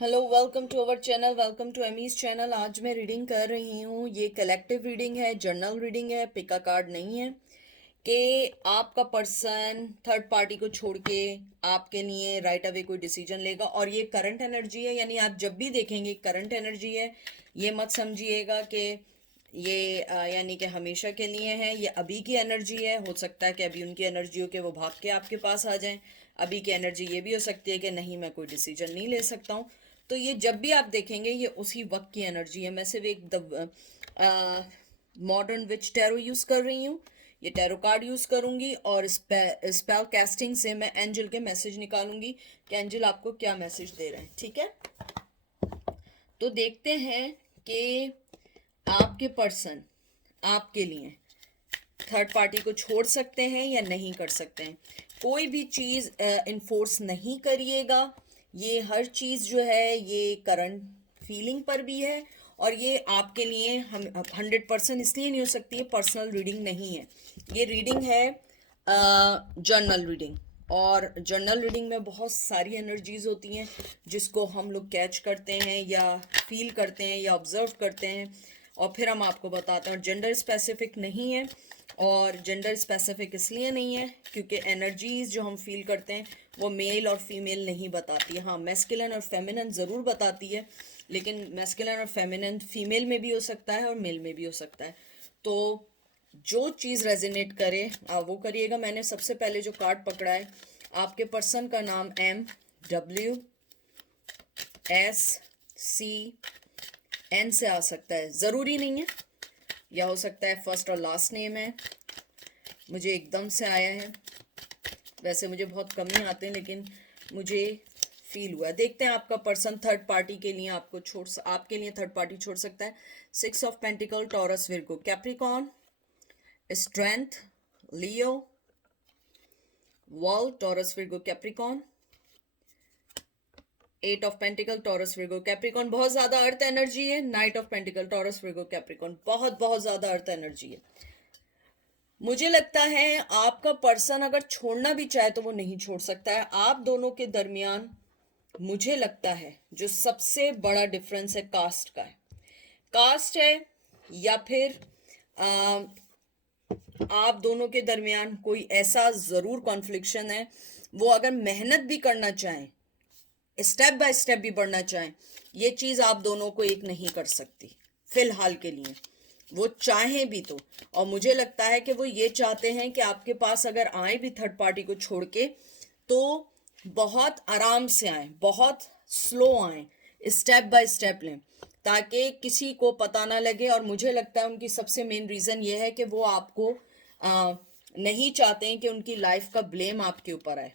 Hello, welcome to our channel, welcome to Amy's channel. आज मैं reading कर रही हूँ। ये कलेक्टिव रीडिंग है, जर्नल रीडिंग है, पिका कार्ड नहीं है। कि आपका पर्सन थर्ड पार्टी को छोड़ के आपके लिए राइट अवे कोई डिसीजन लेगा, और ये करंट एनर्जी है। यानी आप जब भी देखेंगे करंट एनर्जी है, ये मत समझिएगा कि ये यानी कि हमेशा के लिए है। ये अभी की एनर्जी है। हो सकता है कि अभी उनकी एनर्जी हो कि वो भाग के आपके पास आ जाएं। अभी की एनर्जी ये भी हो सकती है कि नहीं, मैं कोई डिसीजन नहीं ले सकता हूँ। तो ये जब भी आप देखेंगे ये उसी वक्त की एनर्जी है। मैं सिर्फ एक मॉडर्न विच टैरो यूज कर रही हूँ। ये टैरो कार्ड यूज करूंगी और स्पेल कैस्टिंग से मैं एंजल के मैसेज निकालूंगी कि एंजल आपको क्या मैसेज दे रहे हैं। ठीक है, तो देखते हैं कि आपके पर्सन आपके लिए थर्ड पार्टी को छोड़ सकते हैं या नहीं कर सकते हैं। कोई भी चीज़ इन्फोर्स नहीं करिएगा। ये हर चीज़ जो है ये करंट फीलिंग पर भी है, और ये आपके लिए हम 100% इसलिए नहीं हो सकती है, पर्सनल रीडिंग नहीं है। ये रीडिंग है जर्नल रीडिंग। और जर्नल रीडिंग में बहुत सारी एनर्जीज होती हैं जिसको हम लोग कैच करते हैं या फील करते हैं या ऑब्जर्व करते हैं, और फिर हम आपको बताते हैं। और जेंडर स्पेसिफिक नहीं है, और जेंडर स्पेसिफिक इसलिए नहीं है क्योंकि एनर्जीज जो हम फील करते हैं वो मेल और फीमेल नहीं बताती है। हाँ, मैस्कुलिन और फेमिनिन ज़रूर बताती है, लेकिन मैस्कुलिन और फेमिनिन फीमेल में भी हो सकता है और मेल में भी हो सकता है। तो जो चीज़ रेजोनेट करे आप वो करिएगा। मैंने सबसे पहले जो कार्ड पकड़ा है, आपके पर्सन का नाम MWSCN से आ सकता है, ज़रूरी नहीं है, या हो सकता है फर्स्ट और लास्ट नेम है। मुझे एकदम से आया है। वैसे मुझे बहुत कम ही आते हैं, लेकिन मुझे फील हुआ। देखते हैं आपका पर्सन थर्ड पार्टी के लिए आपके लिए थर्ड पार्टी छोड़ सकता है। 6 of pentacle, Taurus, Virgo, Capricorn, strength, Leo, wall, taurus, Virgo, Capricorn, 8 of pentacle, Taurus, Virgo, Capricorn. बहुत ज्यादा अर्थ एनर्जी है। Night of pentacle, Taurus, Virgo, Capricorn. बहुत बहुत ज्यादा अर्थ एनर्जी है। मुझे लगता है आपका पर्सन अगर छोड़ना भी चाहे तो वो नहीं छोड़ सकता है। आप दोनों के दरमियान मुझे लगता है जो सबसे बड़ा डिफरेंस है कास्ट का है। कास्ट है, या फिर आ, आप दोनों के दरमियान कोई ऐसा जरूर कॉन्फ्लिक्शन है। वो अगर मेहनत भी करना चाहें, स्टेप बाय स्टेप भी बढ़ना चाहें, ये चीज आप दोनों को एक नहीं कर सकती फिलहाल के लिए, वो चाहें भी तो। और मुझे लगता है कि वो ये चाहते हैं कि आपके पास अगर आए भी थर्ड पार्टी को छोड़ के, तो बहुत आराम से आए, बहुत स्लो आए, स्टेप बाय स्टेप लें, ताकि किसी को पता ना लगे। और मुझे लगता है उनकी सबसे मेन रीज़न ये है कि वो आपको नहीं चाहते हैं कि उनकी लाइफ का ब्लेम आपके ऊपर आए।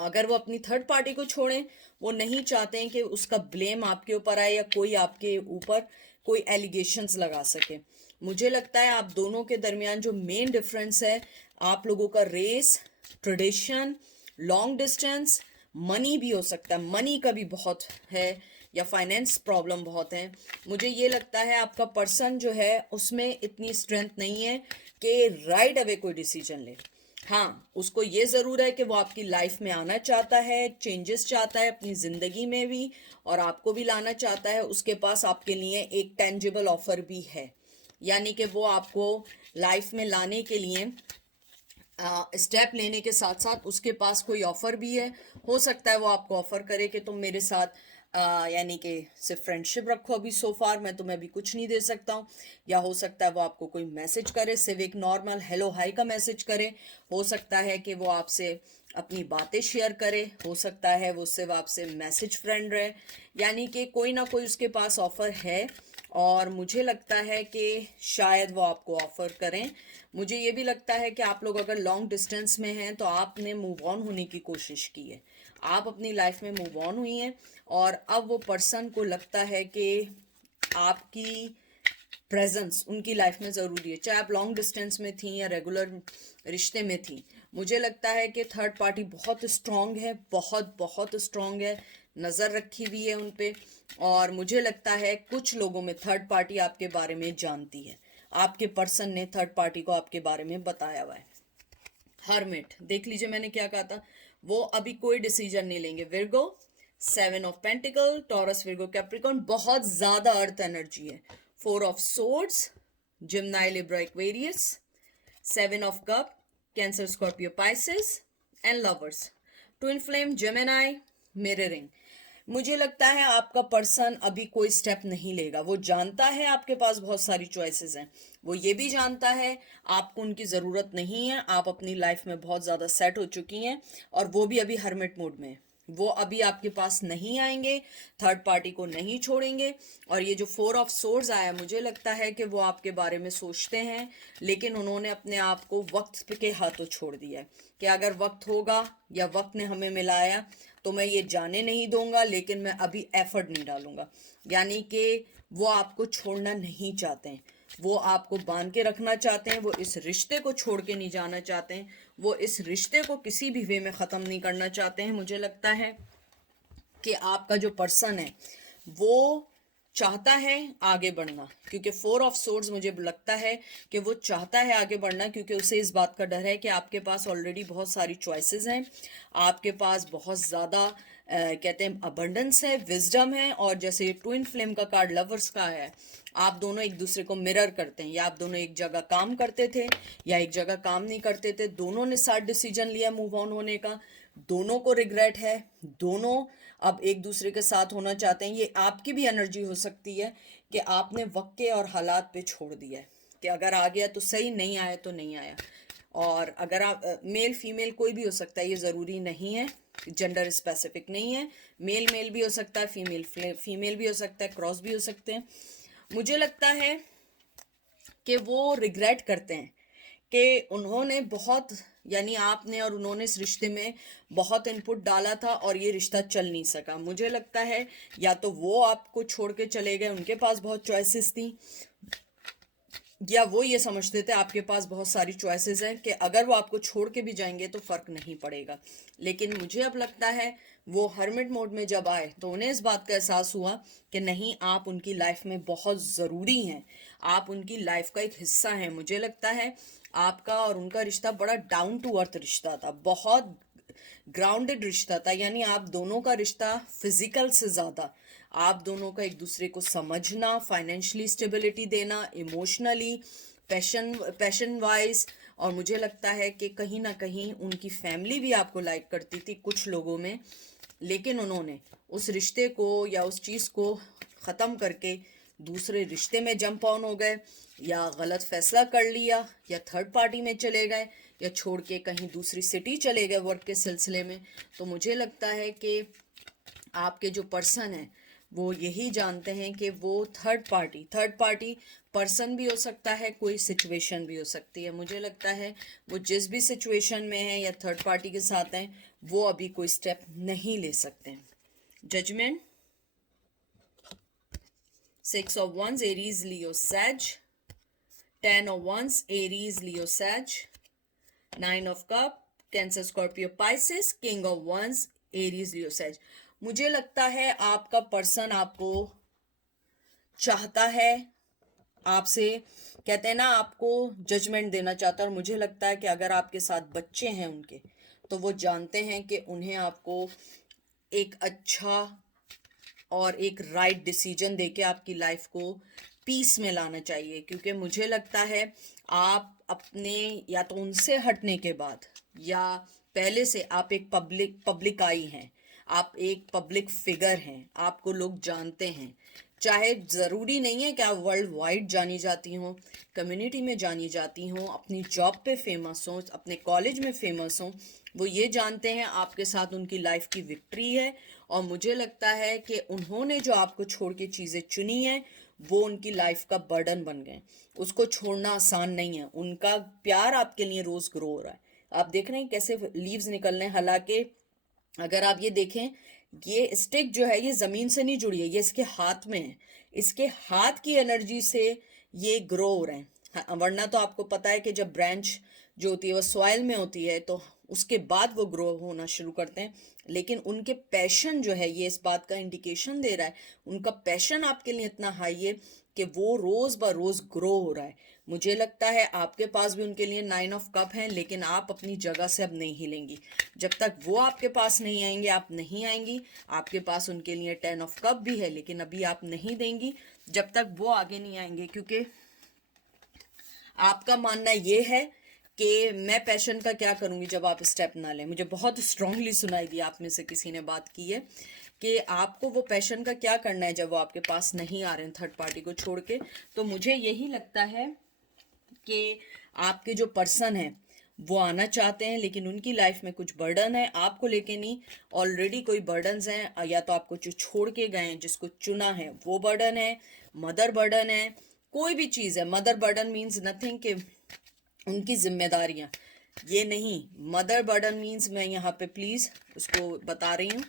अगर वो अपनी थर्ड पार्टी को छोड़ें, वो नहीं चाहते हैं कि उसका ब्लेम आपके ऊपर आए या कोई आपके ऊपर कोई एलिगेशंस लगा सके। मुझे लगता है आप दोनों के दरमियान जो मेन डिफरेंस है, आप लोगों का race, tradition, long distance, money भी हो सकता है, मनी का भी बहुत है, या फाइनेंस प्रॉब्लम बहुत है। मुझे ये लगता है आपका पर्सन जो है उसमें इतनी स्ट्रेंथ नहीं है कि राइट अवे कोई डिसीजन ले। हाँ, उसको ये ज़रूर है कि वो आपकी लाइफ में आना चाहता है, चेंजेस चाहता है अपनी ज़िंदगी में भी, और आपको भी लाना चाहता है। उसके पास आपके लिए एक टेंजिबल ऑफर भी है, यानी कि वो आपको लाइफ में लाने के लिए स्टेप लेने के साथ साथ उसके पास कोई ऑफर भी है। हो सकता है वो आपको ऑफर करे कि तुम मेरे साथ यानी कि सिर्फ फ्रेंडशिप रखो, अभी सो फार मैं तुम्हें अभी कुछ नहीं दे सकता हूँ। या हो सकता है वो आपको कोई मैसेज करे, सिर्फ एक नॉर्मल हेलो हाई का मैसेज करे। हो सकता है कि वो आपसे अपनी बातें शेयर करे, हो सकता है वो सिर्फ आपसे मैसेज फ्रेंड रहे। यानी कि कोई ना कोई उसके पास ऑफर है, और मुझे लगता है कि शायद वो आपको ऑफर करें। मुझे ये भी लगता है कि आप लोग अगर लॉन्ग डिस्टेंस में हैं तो आपने मूव ऑन होने की कोशिश की है, आप अपनी लाइफ में मूव ऑन हुई हैं, और अब वो पर्सन को लगता है कि आपकी प्रेजेंस उनकी लाइफ में ज़रूरी है, चाहे आप लॉन्ग डिस्टेंस में थी या रेगुलर रिश्ते में थी। मुझे लगता है कि थर्ड पार्टी बहुत स्ट्रांग है, बहुत बहुत स्ट्रांग है, नज़र रखी हुई है उन पे। और मुझे लगता है कुछ लोगों में थर्ड पार्टी आपके बारे में जानती है, आपके पर्सन ने थर्ड पार्टी को आपके बारे में बताया हुआ है। हरमिट, देख लीजिए मैंने क्या कहा था, वो अभी कोई डिसीजन नहीं लेंगे। Virgo, 7 of pentacle, Taurus Virgo Capricorn, बहुत ज्यादा अर्थ एनर्जी है। 4 of swords, Gemini Libra Aquarius, 7 of cup, Cancer Scorpio Pisces and lovers, twin flame Gemini, mirroring. मुझे लगता है आपका पर्सन अभी कोई स्टेप नहीं लेगा। वो जानता है आपके पास बहुत सारी चॉइसेस हैं, वो ये भी जानता है आपको उनकी ज़रूरत नहीं है, आप अपनी लाइफ में बहुत ज़्यादा सेट हो चुकी हैं, और वो भी अभी हर्मिट मोड में है। वो अभी आपके पास नहीं आएंगे, थर्ड पार्टी को नहीं छोड़ेंगे। और ये जो 4 ऑफ सोर्ड्स आया, मुझे लगता है कि वो आपके बारे में सोचते हैं, लेकिन उन्होंने अपने आप को वक्त के हाथों छोड़ दिया है कि अगर वक्त होगा या वक्त ने हमें मिलाया तो मैं ये जाने नहीं दूंगा, लेकिन मैं अभी एफर्ट नहीं डालूंगा। यानी कि वो आपको छोड़ना नहीं चाहते हैं, वो आपको बांध के रखना चाहते हैं, वो इस रिश्ते को छोड़ के नहीं जाना चाहते हैं, वो इस रिश्ते को किसी भी वे में ख़त्म नहीं करना चाहते हैं। मुझे लगता है कि आपका जो पर्सन है वो चाहता है आगे बढ़ना, क्योंकि 4 ऑफ सोर्ड्स मुझे लगता है कि वो चाहता है आगे बढ़ना, क्योंकि उसे इस बात का डर है कि आपके पास ऑलरेडी बहुत सारी चॉइसेस हैं, आपके पास बहुत ज़्यादा कहते हैं अबंडेंस है, विजडम है। और जैसे ये ट्विन फ्लेम का कार्ड लवर्स का है, आप दोनों एक दूसरे को मिरर करते हैं, या आप दोनों एक जगह काम करते थे या एक जगह काम नहीं करते थे, दोनों ने साथ डिसीजन लिया मूव ऑन होने का, दोनों को रिग्रेट है, दोनों अब एक दूसरे के साथ होना चाहते हैं। ये आपकी भी एनर्जी हो सकती है कि आपने वक्त के और हालात पे छोड़ दिया है कि अगर आ गया तो सही, नहीं आया तो नहीं आया। और अगर आप मेल फीमेल कोई भी हो सकता है, ये ज़रूरी नहीं है, जेंडर स्पेसिफिक नहीं है, मेल मेल भी हो सकता है, फीमेल फीमेल भी हो सकता है, क्रॉस भी हो सकते हैं। मुझे लगता है कि वो रिग्रेट करते हैं कि उन्होंने बहुत, यानी आपने और उन्होंने इस रिश्ते में बहुत इनपुट डाला था और ये रिश्ता चल नहीं सका। मुझे लगता है या तो वो आपको छोड़ के चले गए, उनके पास बहुत चॉइसेस थी, या वो ये समझते थे आपके पास बहुत सारी चॉइसेस हैं कि अगर वो आपको छोड़ के भी जाएंगे तो फ़र्क नहीं पड़ेगा। लेकिन मुझे अब लगता है वो हर्मिट मोड में जब आए तो उन्हें इस बात का एहसास हुआ कि नहीं, आप उनकी लाइफ में बहुत ज़रूरी हैं, आप उनकी लाइफ का एक हिस्सा हैं। मुझे लगता है आपका और उनका रिश्ता बड़ा डाउन टू अर्थ रिश्ता था, बहुत ग्राउंडेड रिश्ता था। यानी आप दोनों का रिश्ता फिजिकल से ज़्यादा आप दोनों का एक दूसरे को समझना, फाइनेंशियली स्टेबिलिटी देना, इमोशनली, पैशन वाइज। और मुझे लगता है कि कहीं ना कहीं उनकी फैमिली भी आपको लाइक करती थी कुछ लोगों में, लेकिन उन्होंने उस रिश्ते को या उस चीज़ को ख़त्म करके दूसरे रिश्ते में जंप ऑन हो गए, या गलत फैसला कर लिया, या थर्ड पार्टी में चले गए, या छोड़ के कहीं दूसरी सिटी चले गए वर्क के सिलसिले में। तो मुझे लगता है कि आपके जो पर्सन है वो यही जानते हैं कि वो थर्ड पार्टी पर्सन भी हो सकता है, कोई सिचुएशन भी हो सकती है। मुझे लगता है वो जिस भी सिचुएशन में है या थर्ड पार्टी के साथ हैं, वो अभी कोई स्टेप नहीं ले सकते हैं। Judgement, 6 of Wands, Aries, Leo, Sag, 10 of Wands, Aries, Leo, Sag, 9 of Cup, Cancer, Scorpio, Pisces, King of Wands, Aries, Leo, Sag। मुझे लगता है आपका पर्सन आपको चाहता है, आपसे कहते हैं ना, आपको जजमेंट देना चाहता है। और मुझे लगता है कि अगर आपके साथ बच्चे हैं उनके, तो वो जानते हैं कि उन्हें आपको एक अच्छा और एक राइट डिसीजन देके आपकी लाइफ को पीस में लाना चाहिए। क्योंकि मुझे लगता है आप अपने, या तो उनसे हटने के बाद या पहले से, आप एक पब्लिक आई हैं, आप एक पब्लिक फिगर हैं, आपको लोग जानते हैं। चाहे ज़रूरी नहीं है कि आप वर्ल्ड वाइड जानी जाती हों, कम्युनिटी में जानी जाती हों, अपनी जॉब पे फेमस हों, अपने कॉलेज में फेमस हों, वो ये जानते हैं आपके साथ उनकी लाइफ की विक्ट्री है। और मुझे लगता है कि उन्होंने जो आपको छोड़ के चीज़ें चुनी हैं वो उनकी लाइफ का बर्डन बन गए। उसको छोड़ना आसान नहीं है। उनका प्यार आपके लिए रोज़ ग्रो हो रहा है, आप देख रहे हैं कैसे लीव्स निकल रहे हैं। हालांकि अगर आप ये देखें, ये स्टिक जो है ये ज़मीन से नहीं जुड़ी है, ये इसके हाथ में है, इसके हाथ की एनर्जी से ये ग्रो हो रहे हैं। वरना तो आपको पता है कि जब ब्रांच जो होती है वो सॉइल में होती है तो उसके बाद वो ग्रो होना शुरू करते हैं। लेकिन उनके पैशन जो है, ये इस बात का इंडिकेशन दे रहा है, उनका पैशन आपके लिए इतना हाई है कि वो रोज ब रोज ग्रो हो रहा है। मुझे लगता है आपके पास भी उनके लिए 9 ऑफ कप हैं, लेकिन आप अपनी जगह से अब नहीं हिलेंगी। जब तक वो आपके पास नहीं आएंगे, आप नहीं आएंगी। आपके पास उनके लिए 10 ऑफ कप भी है, लेकिन अभी आप नहीं देंगी जब तक वो आगे नहीं आएंगे, क्योंकि आपका मानना ये है कि मैं पैशन का क्या करूंगी जब आप स्टेप ना लें। मुझे बहुत स्ट्रांगली सुनाई दी, आप में से किसी ने बात की है कि आपको वो पैशन का क्या करना है जब वो आपके पास नहीं आ रहे हैं थर्ड पार्टी को छोड़ के। तो मुझे यही लगता है कि आपके जो पर्सन है वो आना चाहते हैं, लेकिन उनकी लाइफ में कुछ बर्डन है, आपको लेके नहीं। ऑलरेडी कोई बर्डन्स हैं, या तो आपको जो छोड़ के गए हैं, जिसको चुना है वो बर्डन है, मदर बर्डन है, कोई भी चीज़ है। मदर बर्डन मीन्स नथिंग कि उनकी जिम्मेदारियां, ये नहीं। मदर बर्डन मीन्स, मैं यहाँ पे प्लीज़ उसको बता रही हूँ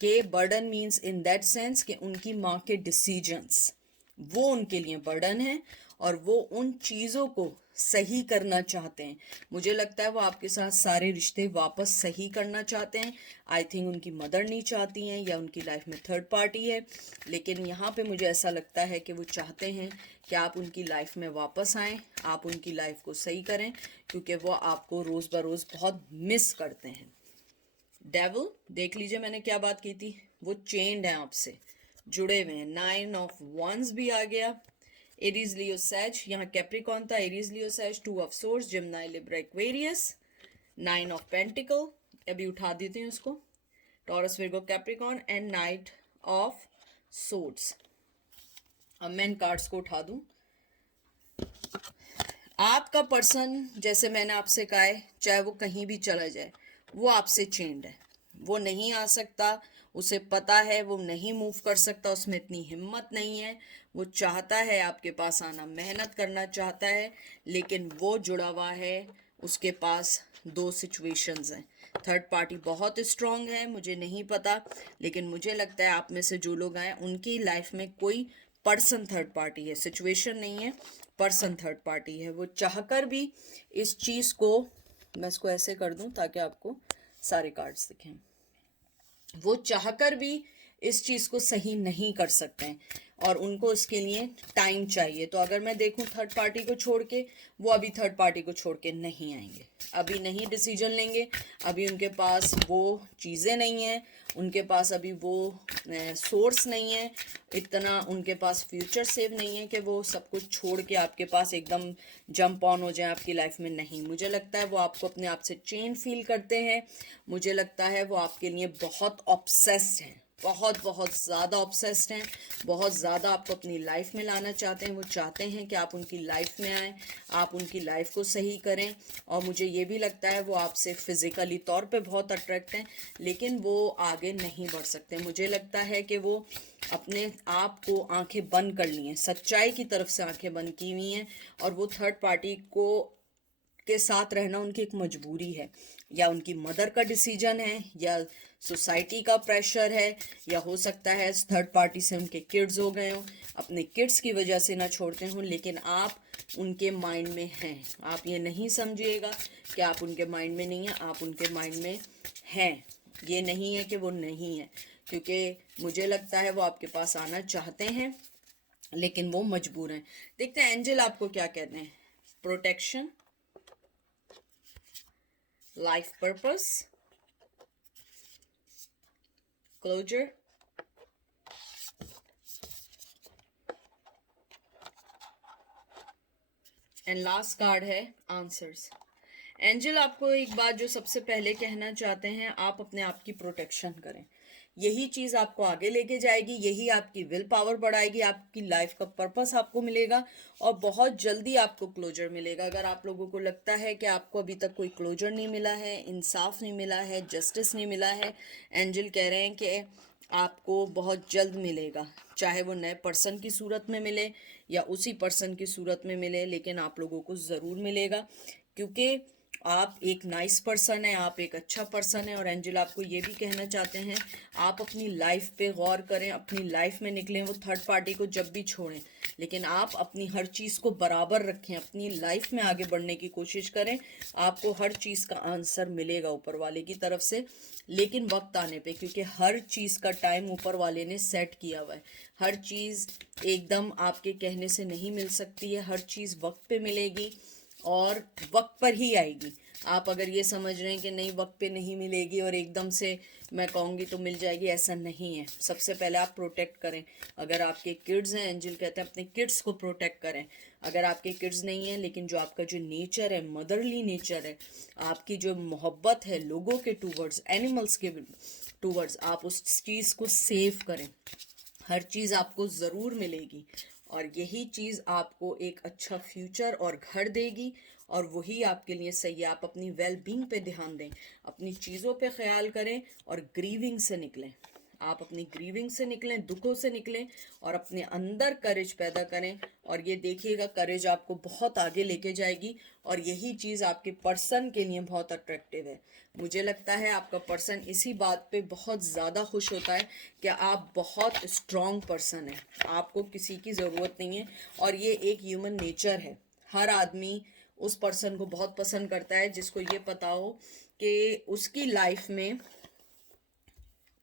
कि burden means in that sense कि उनकी माँ के डिसीजंस वो उनके लिए बर्डन है, और वो उन चीज़ों को सही करना चाहते हैं। मुझे लगता है वो आपके साथ सारे रिश्ते वापस सही करना चाहते हैं। आई थिंक उनकी मदर नहीं चाहती हैं, या उनकी लाइफ में थर्ड पार्टी है। लेकिन यहाँ पे मुझे ऐसा लगता है कि वो चाहते हैं कि आप उनकी लाइफ में वापस आएँ, आप उनकी लाइफ को सही करें, क्योंकि वो आपको रोज़ ब रोज़ बहुत मिस करते हैं। डेविल, देख लीजिए मैंने क्या बात की थी, वो चेन्ड है आपसे, जुड़े हुए हैं। 9 ऑफ वंस भी आ गया। एरीज लियो सैज, यहाँ कैप्रिकॉन था, Aries Leo Sag, 2 of swords, Gemini Libra Aquarius, 9 of pentacle, अभी उठा देती हूँ उसको, Taurus Virgo Capricorn and knight of swords. अब मैं इन कार्ड्स को उठा दूं। आपका पर्सन, जैसे मैंने आपसे कहा है, चाहे वो कहीं भी चला जाए, वो आपसे चेंड है, वो नहीं आ सकता। उसे पता है वो नहीं मूव कर सकता, उसमें इतनी हिम्मत नहीं है। वो चाहता है आपके पास आना, मेहनत करना चाहता है, लेकिन वो जुड़ा हुआ है, उसके पास 2 सिचुएशंस हैं। थर्ड पार्टी बहुत स्ट्रांग है, मुझे नहीं पता, लेकिन मुझे लगता है आप में से जो लोग आए उनकी लाइफ में कोई पर्सन थर्ड पार्टी है, सिचुएशन नहीं है, पर्सन थर्ड पार्टी है। वो चाहकर भी इस चीज़ को, मैं इसको ऐसे कर दूं ताकि आपको सारे कार्ड्स दिखें, वो चाहकर भी इस चीज़ को सही नहीं कर सकते हैं, और उनको इसके लिए टाइम चाहिए। तो अगर मैं देखूं थर्ड पार्टी को छोड़ के, वो अभी थर्ड पार्टी को छोड़ के नहीं आएंगे, अभी नहीं डिसीजन लेंगे। अभी उनके पास वो चीज़ें नहीं हैं, उनके पास अभी वो सोर्स नहीं है, इतना उनके पास फ्यूचर सेव नहीं है कि वो सब कुछ छोड़ के आपके पास एकदम जंप ऑन हो जाए आपकी लाइफ में। नहीं, मुझे लगता है वो आपको अपने आप से चेन फील करते हैं। मुझे लगता है वो आपके लिए बहुत ऑब्सेस्ड हैं, बहुत बहुत ज़्यादा ऑब्सेस्ड हैं, बहुत ज़्यादा आपको अपनी लाइफ में लाना चाहते हैं। वो चाहते हैं कि आप उनकी लाइफ में आएँ, आप उनकी लाइफ को सही करें। और मुझे ये भी लगता है वो आपसे फिज़िकली तौर पे बहुत अट्रैक्ट हैं, लेकिन वो आगे नहीं बढ़ सकते। मुझे लगता है कि वो अपने आप को आंखें बंद कर ली हैं, सच्चाई की तरफ से आंखें बंद की हुई हैं, और वो थर्ड पार्टी को के साथ रहना उनकी एक मजबूरी है, या उनकी मदर का डिसीजन है, या सोसाइटी का प्रेशर है, या हो सकता है थर्ड पार्टी से उनके किड्स हो गए हों, अपने किड्स की वजह से ना छोड़ते हों। लेकिन आप उनके माइंड में हैं, आप ये नहीं समझिएगा कि आप उनके माइंड में नहीं हैं, आप उनके माइंड में हैं। ये नहीं है कि वो नहीं है, क्योंकि मुझे लगता है वो आपके पास आना चाहते हैं, लेकिन वो मजबूर हैं। देखते हैं एंजल आपको क्या कहते हैं। Protection, life purpose, closure, and last card है आंसर्स। एंजल आपको एक बात जो सबसे पहले कहना चाहते हैं, आप अपने आप की प्रोटेक्शन करें। यही चीज़ आपको आगे लेके जाएगी, यही आपकी विल पावर बढ़ाएगी, आपकी लाइफ का पर्पस आपको मिलेगा, और बहुत जल्दी आपको क्लोजर मिलेगा। अगर आप लोगों को लगता है कि आपको अभी तक कोई क्लोजर नहीं मिला है, इंसाफ नहीं मिला है, जस्टिस नहीं मिला है, एंजल कह रहे हैं कि आपको बहुत जल्द मिलेगा, चाहे वो नए पर्सन की सूरत में मिले या उसी पर्सन की सूरत में मिले, लेकिन आप लोगों को ज़रूर मिलेगा। क्योंकि आप एक नाइस पर्सन है, आप एक अच्छा पर्सन है। और एंजल आपको ये भी कहना चाहते हैं, आप अपनी लाइफ पे गौर करें, अपनी लाइफ में निकलें, वो थर्ड पार्टी को जब भी छोड़ें, लेकिन आप अपनी हर चीज़ को बराबर रखें, अपनी लाइफ में आगे बढ़ने की कोशिश करें। आपको हर चीज़ का आंसर मिलेगा ऊपर वाले की तरफ से, लेकिन वक्त आने पे, क्योंकि हर चीज़ का टाइम ऊपर वाले ने सेट किया हुआ है। हर चीज़ एकदम आपके कहने से नहीं मिल सकती है, हर चीज़ वक्त पे मिलेगी और वक्त पर ही आएगी। आप अगर ये समझ रहे हैं कि नहीं वक्त पे नहीं मिलेगी और एकदम से मैं कहूँगी तो मिल जाएगी, ऐसा नहीं है। सबसे पहले आप प्रोटेक्ट करें। अगर आपके किड्स हैं, एंजल कहते हैं अपने किड्स को प्रोटेक्ट करें। अगर आपके किड्स नहीं हैं, लेकिन जो आपका जो नेचर है, मदरली नेचर है, आपकी जो मोहब्बत है लोगों के टूवर्ड्स, एनिमल्स के टूवर्ड्स, आप उस चीज़ को सेव करें। हर चीज़ आपको ज़रूर मिलेगी और यही चीज़ आपको एक अच्छा फ्यूचर और घर देगी और वही आपके लिए सही है। आप अपनी वेल बींग पे ध्यान दें, अपनी चीज़ों पे ख्याल करें और ग्रीविंग से निकलें। आप अपनी ग्रीविंग से निकलें, दुखों से निकलें और अपने अंदर करेज पैदा करें। और ये देखिएगा, करेज आपको बहुत आगे लेके जाएगी और यही चीज़ आपके पर्सन के लिए बहुत अट्रैक्टिव है। मुझे लगता है आपका पर्सन इसी बात पे बहुत ज़्यादा खुश होता है कि आप बहुत स्ट्रॉन्ग पर्सन हैं, आपको किसी की ज़रूरत नहीं है। और ये एक ह्यूमन नेचर है, हर आदमी उस पर्सन को बहुत पसंद करता है जिसको ये पता हो कि उसकी लाइफ में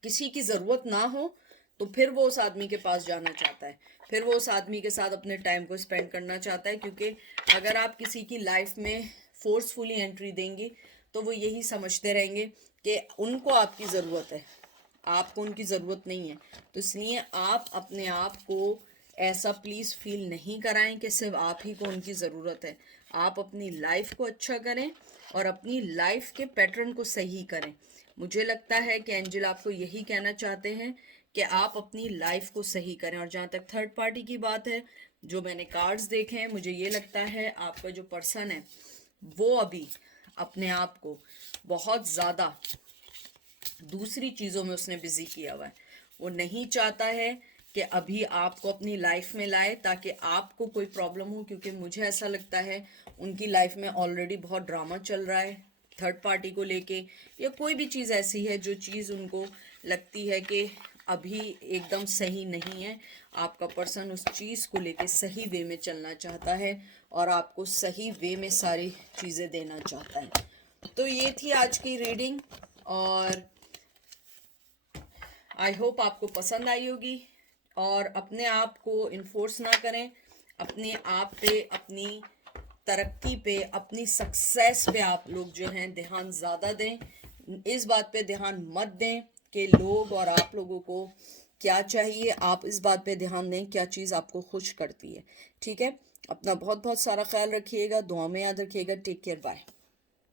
किसी की ज़रूरत ना हो तो फिर वो उस आदमी के पास जाना चाहता है, फिर वो उस आदमी के साथ अपने टाइम को स्पेंड करना चाहता है। क्योंकि अगर आप किसी की लाइफ में फोर्सफुली एंट्री देंगे तो वो यही समझते रहेंगे कि उनको आपकी ज़रूरत है, आपको उनकी ज़रूरत नहीं है। तो इसलिए आप अपने आप को ऐसा प्लीज़ फील नहीं कराएं कि सिर्फ आप ही को उनकी ज़रूरत है। आप अपनी लाइफ को अच्छा करें और अपनी लाइफ के पैटर्न को सही करें। मुझे लगता है कि एंजल आपको यही कहना चाहते हैं कि आप अपनी लाइफ को सही करें। और जहाँ तक थर्ड पार्टी की बात है, जो मैंने कार्ड्स देखे हैं, मुझे ये लगता है आपका जो पर्सन है वो अभी अपने आप को बहुत ज़्यादा दूसरी चीज़ों में उसने बिजी किया हुआ है। वो नहीं चाहता है कि अभी आपको अपनी लाइफ में लाए ताकि आपको कोई प्रॉब्लम हो, क्योंकि मुझे ऐसा लगता है उनकी लाइफ में ऑलरेडी बहुत ड्रामा चल रहा है थर्ड पार्टी को लेके, या कोई भी चीज़ ऐसी है जो चीज़ उनको लगती है कि अभी एकदम सही नहीं है। आपका पर्सन उस चीज़ को लेके सही वे में चलना चाहता है और आपको सही वे में सारी चीज़ें देना चाहता है। तो ये थी आज की रीडिंग और आई होप आपको पसंद आई होगी। और अपने आप को इन्फोर्स ना करें, अपने आप पे, अपनी तरक्की पे, अपनी सक्सेस पे आप लोग जो हैं ध्यान ज़्यादा दें। इस बात पे ध्यान मत दें कि लोग और आप लोगों को क्या चाहिए, आप इस बात पे ध्यान दें क्या चीज़ आपको खुश करती है। ठीक है, अपना बहुत बहुत सारा ख्याल रखिएगा, दुआ में याद रखिएगा। Take care, bye.